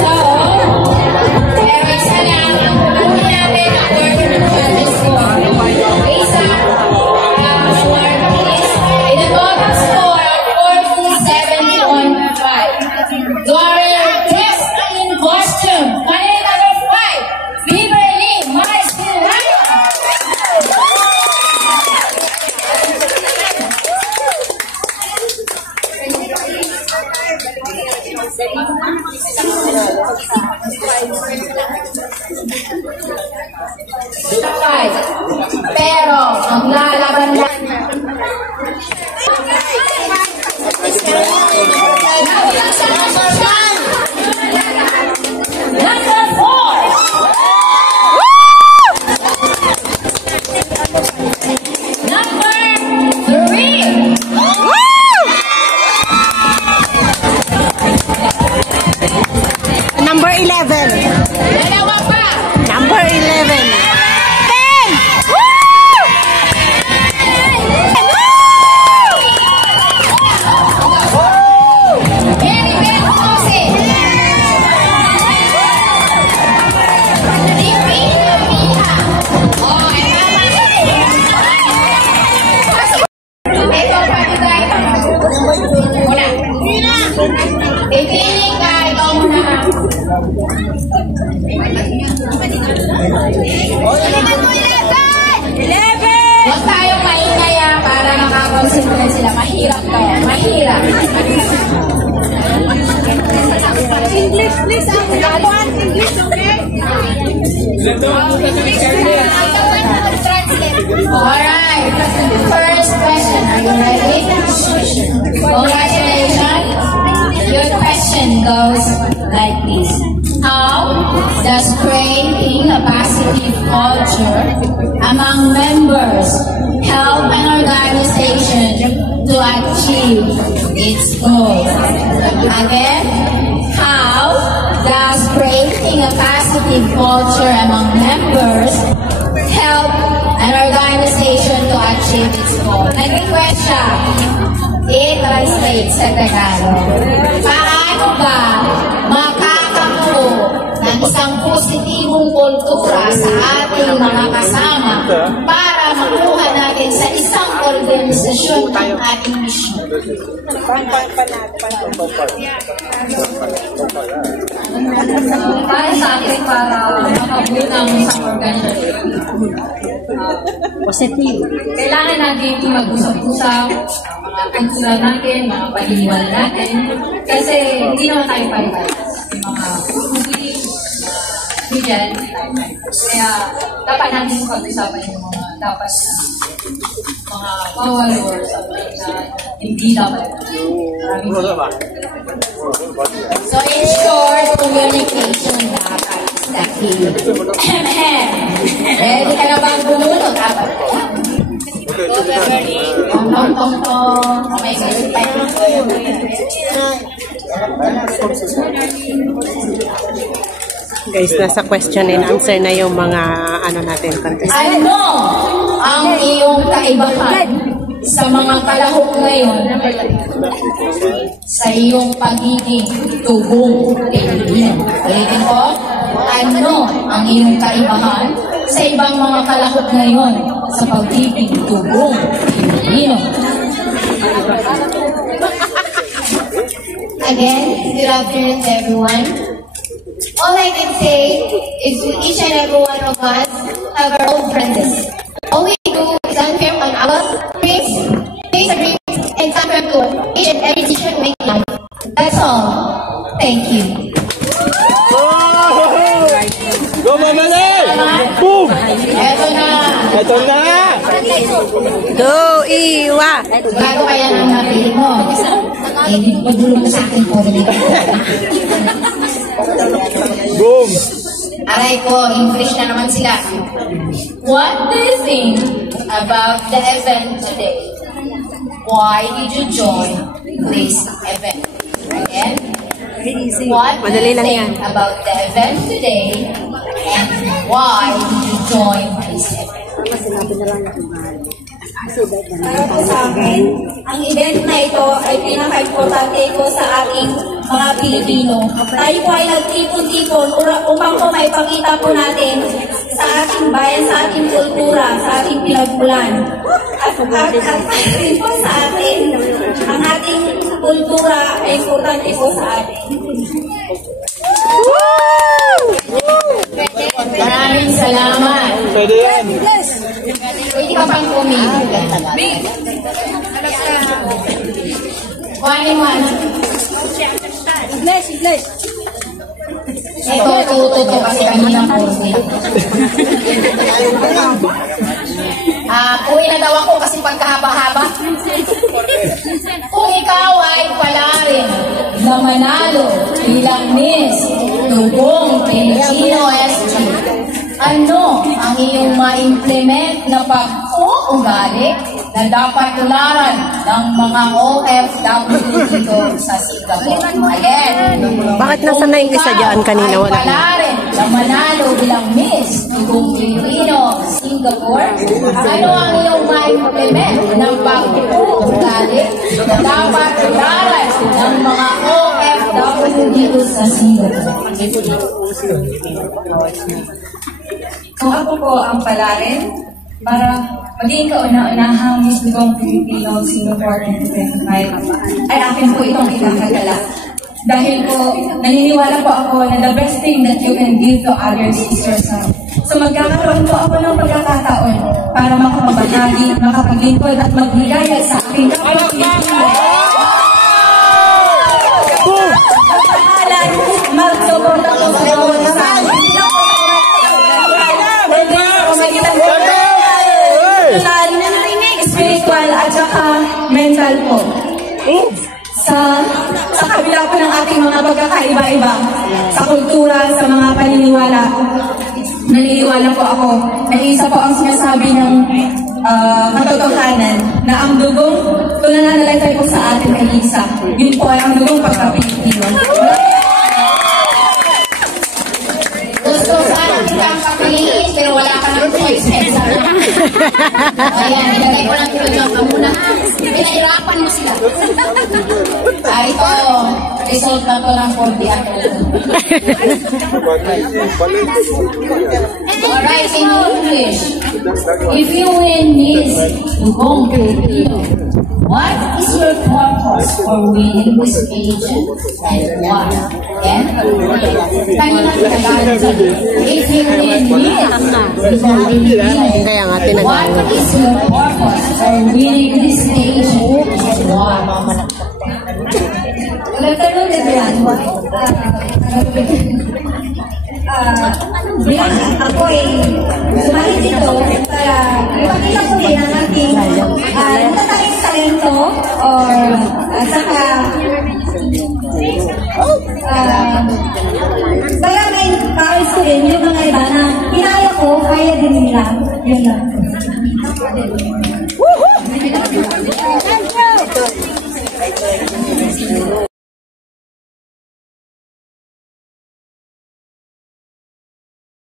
So, pero isa lang, ang natin ang order ng judges score. Isa, score is, in the total score of 47.5. To our test in costume, panel number 5, Beverly Marcelino. Pero maglalaban na number 4. Number 3. Number 11. Dalawa pa. Number 11. Very, very close eh. Ito pa ito tayo. Una. Pipili ka, ikaw muna. Huwag tayong maingaya para makakonsentrate sila. Mahirap to. Mahirap. English, please. English, okay? Alright. First question. Are you ready? Congratulations. Your question goes like this. How does creating a positive culture among members help an organization to achieve its goals? Again, how does creating a positive culture among members help an organization to achieve its goals? Nag-request siya. I-translate sa Tagalog. Paano ba makakabuo ng isang positibong kultura sa ating mga kasama para makuha natin sa isang organisasyon ang ating misyon? Para sa atin, para makabuo ng isang organisasyon. Positive. Kailangan natin mag-usap-usap, mga kultura natin, mga paniniwala natin, kasi hindi naman tayo pare-parehas. Yung mga bigyan, kaya dapat natin pag-usapan yung mga dapat mga bawal or something na hindi dapat. So in short, communication dapat is the key. Ready ka na bang bumunod? Dapat. Tong-tong-tong. Okay, Guys, nasa question and answer na yung mga ano natin contest. ano ang iyong kaibahan sa mga kalahok ngayon sa iyong pagiging tubong Pilipino? Ulitin ko, ano ang iyong kaibahan sa ibang mga kalahok ngayon sa pagiging tubong Pilipino? Again, good afternoon to everyone. All I can say is each and every one of us have our own differences. All we do is unfair on our dreams, disagreements, and come to each and every decision we make in life. That's all. Thank you. Go, Mamali! Boom! Eto na. Ito na! Go, Iwa! Bago kaya nang napili mo. Magulong ka sa akin po. Boom! Aray ko, English na naman sila. What do you think about the event today? Why did you join this event? Again, what do you think about the event today? And why did you join this event? Para po sa akin, ang event na ito ay pinaka-importante po sa ating mga Pilipino. Tayo po ay nagtipon-tipon upang po maipakita po natin sa ating bayan, sa ating kultura, sa ating pinagmulan. At din po sa atin, ang ating kultura ay importante po sa atin. Maraming salamat. Pwede yan. Pwede ka pang pumili. Kuhanin mo, ano? English. Ito, tuto kasi kanina po. Uwi na daw ako kasi pagkahaba-haba. Kung ikaw ay palarin na manalo bilang Miss Tugong Pilipino SG, ano ang iyong ma-implement na pag-uugali na dapat tularan ng mga OFW dito sa Singapore? Again, Bakit nasa na yung isa dyan kanina? Wala na. palarin na manalo bilang Miss Tugong Pilipino Singapore, ano ang iyong ma-implement ng pag-uugali na dapat tularan ng mga OFW dito sa Singapore? Kung ako po ang palarin, para maging kauna-unahang Miss Tugong Pilipino Singapore 2025, ay akin po itong ikakagala. Dahil po, naniniwala po ako na the best thing that you can give to others is yourself. So magkakaroon po ako ng pagkakataon para makapabahagi, makapaglingkod at maghigaya sa aking kapwa-Pilipino. Mag-suporta po sa bawat isa. Spiritual at saka mental po. Sa kabila po ng ating mga pagkakaiba-iba, sa kultura, sa mga paniniwala, naniniwala po ako na isa po ang sinasabi ng katotohanan na ang dugong tunananalaytay po sa atin ay isa. Yun po ay ang dugong pagka-Pilipino. Gusto sana kang kapiliin pero wala ka ng choice. Ayan, nilagay ko lang ito dyan ka muna. Pinahirapan mo sila. Ito, result na to ng 40 at Alright, in English, if you win Miss Tugong Pilipino, what is your purpose for winning this pageant and what? Again, kanina pinagalan sa if you win Miss Tugong Pilipino, Kaya nga, what tinagalan. is your purpose for winning this pageant and what? Walang tanong din yan. Bilang ako ay sumali dito para ipakita ko rin ang aking natatanging talento or saka kaya na-encourage ko rin yung mga iba na kinaya ko, kaya din nila. Yun lang.